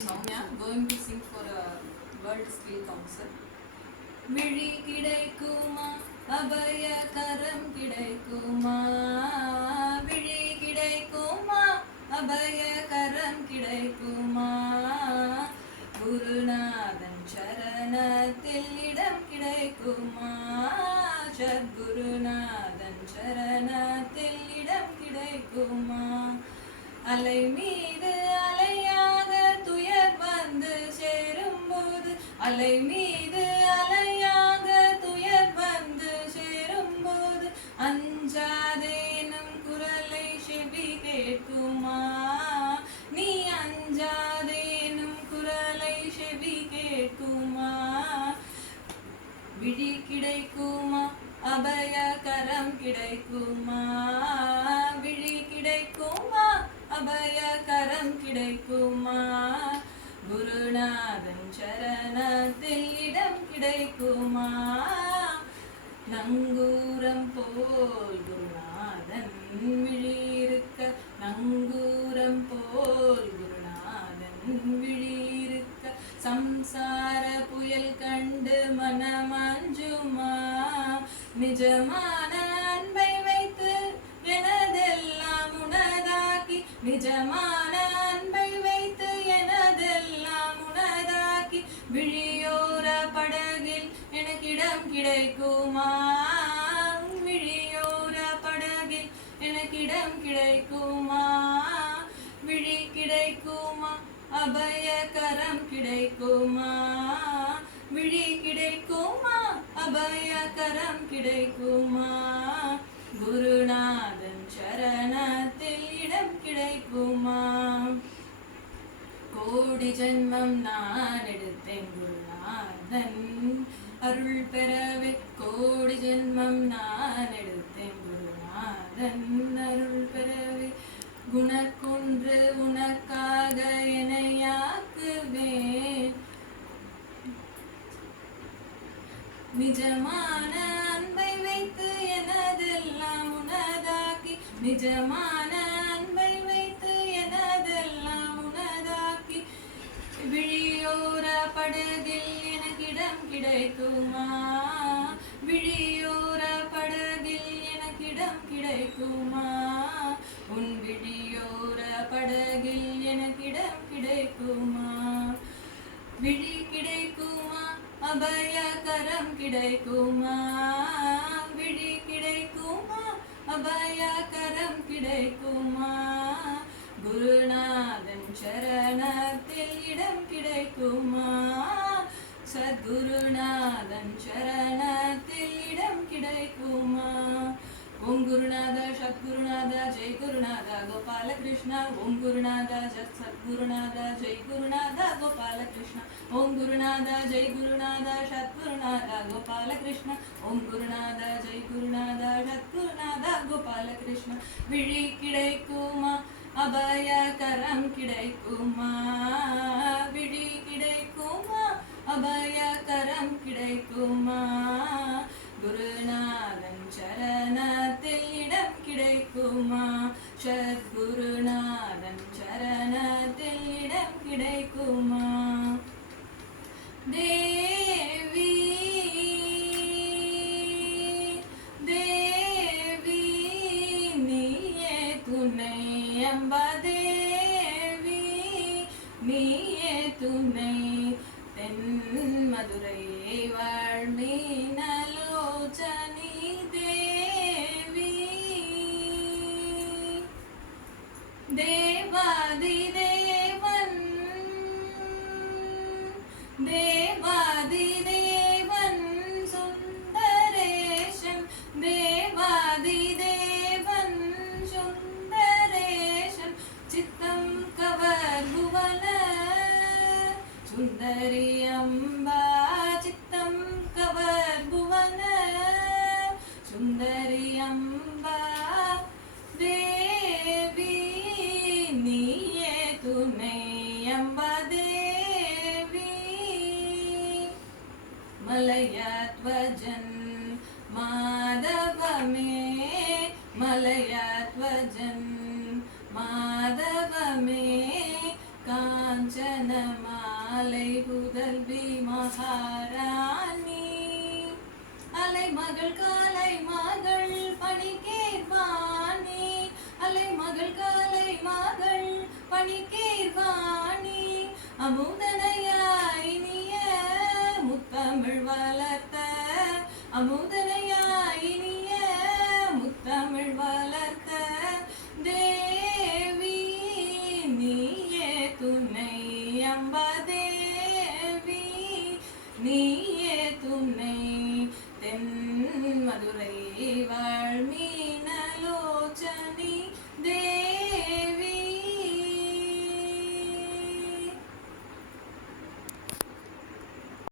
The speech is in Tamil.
Soumya going to sing for a World Skill Council. விழி கிடைக்குமா அபய கரம் கிடைக்குமா விழி கிடைக்குமா அபய கரம் கிடைக்குமா குருநாதன் சரணத்தில் இடம் கிடைக்குமா சத்குருநாதன் சரணத்தில் இடம் கிடைக்குமா அலை மீது அலையாக துயர் வந்து சேரும்போது அலை மீது அலையாக துயர் வந்து சேரும்போது அஞ்சாதேனும் குரலை செவி கேட்குமா நீ அஞ்சாதேனும் குரலை செவி கேட்குமா விழி கிடைக்குமா அபய கரம் கிடைக்குமா விழி கிடைக்குமா அபய கரம் கிடைக்குமா குருநாதன் சரணத்தில் இடம் கிடைக்குமா நங்கூரம் போல் குருநாதன் விழியிருக்க நங்கூரம் போல் குருநாதன் விழியிருக்க சம்சார புயல் கண்டு மனமஞ்சுமா நிஜமான அன்பை வைத்து எனதெல்லாம் உனதாக்கி நிஜமான அன்பை வைத்து எனதெல்லாம் உனதாக்கி விழியோர படகில் எனக்கிடம் கிடைக்குமா விழியோர படகில் எனக்கிடம் கிடைக்குமா விழி கிடைக்குமா அபய கரம் கிடைக்குமா விழி கிடைக்குமா அபய கரம் கிடைக்குமா குருநாதன் சரணத்தில் இடம் கிடைக்குமா கோடி ஜென்மம் நான் எடுத்தேன் குருநாதன் அருள் பெறவே கோடி ஜென்மம் நான் எடுத்தேன் குருநாதன் அருள் பெறவே குணக்குன்று உனக்காக என்னையாக்குவேன் நிஜமான அன்பை வைத்து எனதெல்லாம் உனதாக்கி நிஜமான அன்பை வைத்து எனதெல்லாம் உனதாக்கி விழியோர படகில் எனக்கிடம் கிடைக்குமா விழியோர படகில் எனக்கிடம் கிடைக்குமா உன் விழியோர படகில் எனக்கிடம் கிடைக்குமா விழி கிடைக்குமா அபய கரம் கிடைக்குமா விழி கிடைக்குமா அபய கரம் கிடைக்குமா குருநாதன் சரணத்தில் இடம் கிடைக்குமா சத்குருநாதன் சரணத்தில் இடம் கிடைக்குமா ஓம் குருநாத சத்குருநாத ஜெய் குருநாத கோபால கிருஷ்ணா ஓம் குருநாத சத்குருநாத ஜெய் குருநாத கோபால கிருஷ்ணா ஓம் குருநாத ஜெய் குருநாத சத்குருநாத கோபால கிருஷ்ணா ஓம் குருநாத ஜெய் குருநாத சத்குருநாத கோபால கிருஷ்ணா விழி கிடைக்குமா அபய கரம் கிடைக்குமா விழி கிடைக்குமா அபய கரம் கிடைக்குமா குருநாதன் சரணத்தில் இடம் கிடைக்குமா சத்குருநாதன் சரணத்தில் இடம் கிடைக்குமா தேவி தேவி நீயே துணை அம்பா தேவி நீயே துணை தென் மதுரை வாழ்மீனலோச்சனி தேவி தேவாதி தேவன் தேவாதி தேவன் சுந்தரேஷன் தேவாதி தேவன் சுந்தரேஷன் சித்தம் கவர் புவன சுந்தரி அம்பா சித்தம் கவர் புவன சுந்தரி அம்பா தேவி நீயே துணை அம்பா தேவி மலயத்வஜன் மாதவமே மலயத்வஜன் மாதவமே காஞ்சன அலை புதல்வி மகாராணி அலை மகள் காலை மகள் பணிக்கேர்வாணி அலை மகள் காலை மகள் பணிக்கேர்வாணி அமுதனையாய் இனிய முத்தமிழ் வளர்த்த அமுதனை